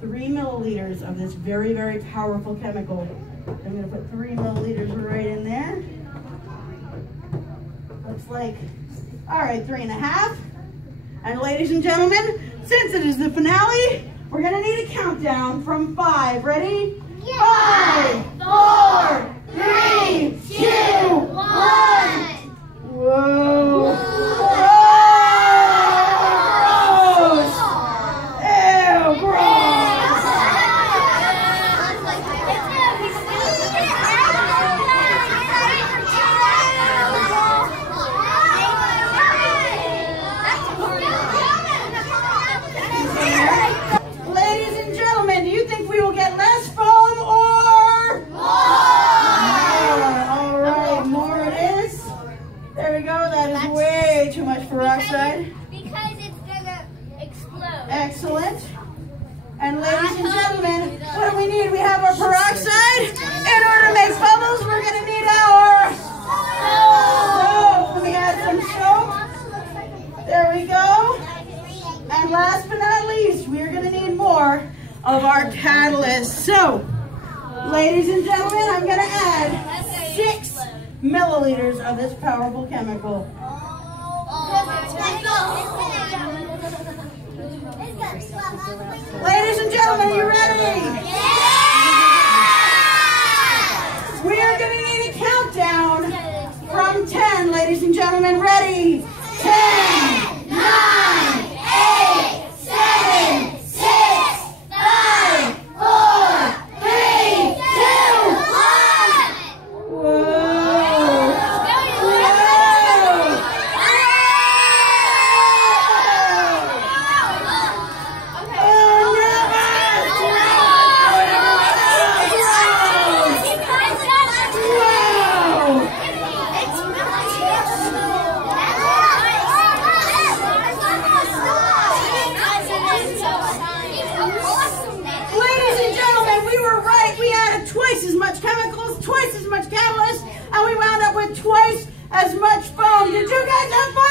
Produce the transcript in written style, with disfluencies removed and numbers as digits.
3 milliliters of this very, very powerful chemical. I'm going to put 3 milliliters right in there. Looks like, all right, 3.5. And ladies and gentlemen, since it is the finale, we're going to need a countdown from 5. Ready? Yeah. 5, 4, 3, 2, 1. Whoa. Peroxide. Because it's gonna explode. Excellent. And ladies and gentlemen, what do we need? We have our peroxide. In order to make bubbles, we're gonna need our soap. Let me add some soap. There we go. And last but not least, we're gonna need more of our catalyst. So, ladies and gentlemen, I'm gonna add 6 milliliters of this powerful chemical. Ladies and gentlemen, are you ready? Yeah! We are going to need a countdown from 10, ladies and gentlemen. Ready? 10, 9, 8, 7, 6, 5, 4, 3, 2, 1. Whoa. Twice as much catalyst, and we wound up with twice as much foam. Did you guys have fun?